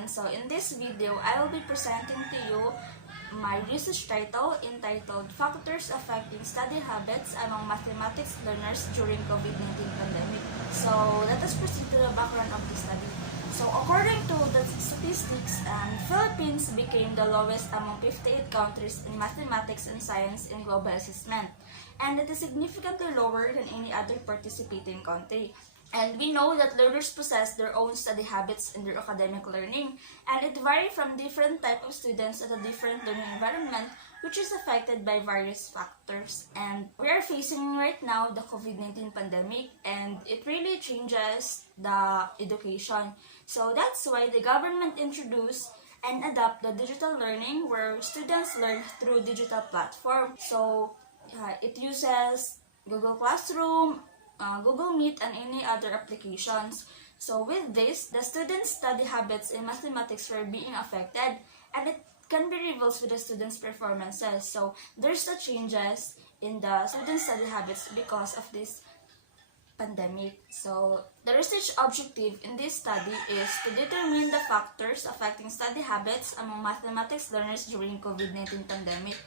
everyone. So in this video, I will be presenting to you my research title entitled Factors Affecting Study Habits Among Mathematics Learners During COVID-19 Pandemic. So let us proceed to the background of the study. So according to the statistics, Philippines became the lowest among 58 countries in mathematics and science in global assessment. And it is significantly lower than any other participating country. And we know that learners possess their own study habits in their academic learning, and it varies from different type of students at a different learning environment, which is affected by various factors. And we are facing right now the COVID-19 pandemic, and it really changes the education. So that's why the government introduced and adopt the digital learning where students learn through digital platform. So it uses Google Classroom, Google Meet, and any other applications. So with this, the students' study habits in mathematics were being affected, and it can be reversed with the students' performances. So there's the changes in the students' study habits because of this pandemic. So the research objective in this study is to determine the factors affecting study habits among mathematics learners during COVID-19 pandemic.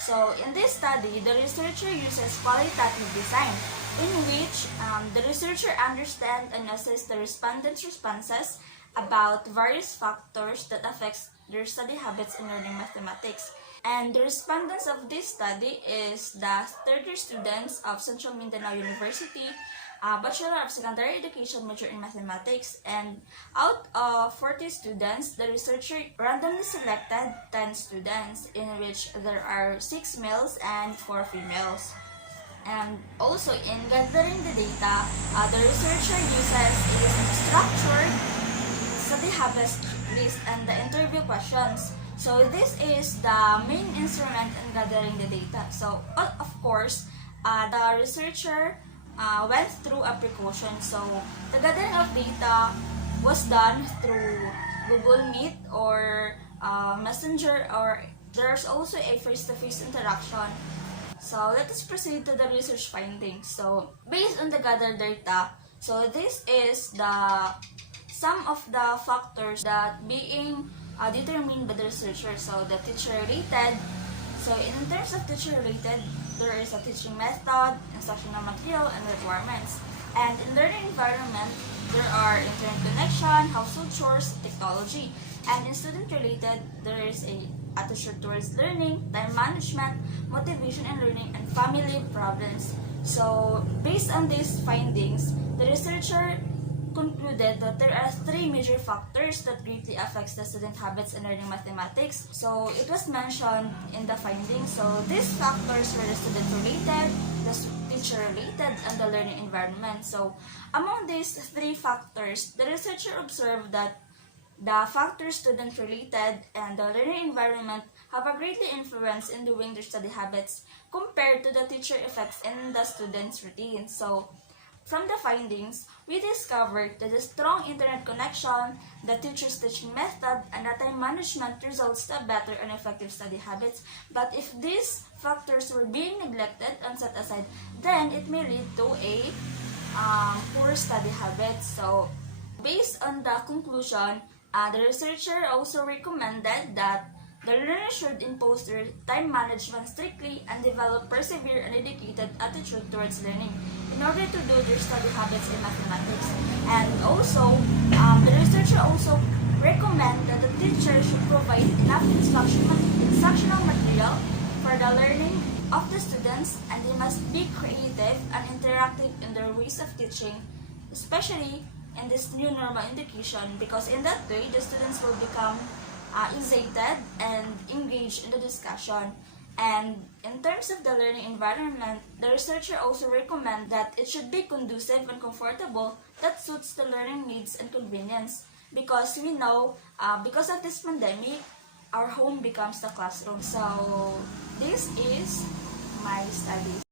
So in this study, the researcher uses qualitative design, in which the researcher understands and assesses the respondents' responses about various factors that affect their study habits in learning mathematics. And the respondents of this study is the 30 students of Central Mindanao University, Bachelor of Secondary Education major in mathematics, and out of 40 students, the researcher randomly selected 10 students, in which there are 6 males and 4 females. And also in gathering the data, the researcher uses a structured study habits list and the interview questions. So this is the main instrument in gathering the data. So of course, the researcher went through a precaution. So the gathering of data was done through Google Meet or Messenger, or there's also a face-to-face interaction. So let us proceed to the research findings. So based on the gathered data, so this is the some of the factors that being determined by the researcher. So the teacher related. So in terms of teacher related, there is a teaching method, instructional material, and requirements. And in learning environment, there are internet connection, household chores, technology. And in student related, there is a attitude towards learning, time management, motivation in learning, and family problems. So based on these findings, the researcher concluded that there are 3 major factors that greatly affects the student habits in learning mathematics. So it was mentioned in the findings. So these factors were the student related, the teacher related, and the learning environment. So among these 3 factors, the researcher observed that the factors student related and the learning environment have a greatly influence in doing their study habits compared to the teacher effects in the student's routine. So from the findings, we discovered that the strong internet connection, the teacher's teaching method, and the time management results to better and effective study habits. But if these factors were being neglected and set aside, then it may lead to a poor study habits. So based on the conclusion, the researcher also recommended that the learner should impose their time management strictly and develop persevere and dedicated attitude towards learning in order to do their study habits in mathematics. And also, the researcher also recommend that the teacher should provide enough instructional material for the learning of the students, and they must be creative and interactive in their ways of teaching, especially in this new normal education, because in that way, the students will become excited and engaged in the discussion. And in terms of the learning environment, the researcher also recommend that it should be conducive and comfortable that suits the learning needs and convenience, because we know because of this pandemic, our home becomes the classroom. So this is my study.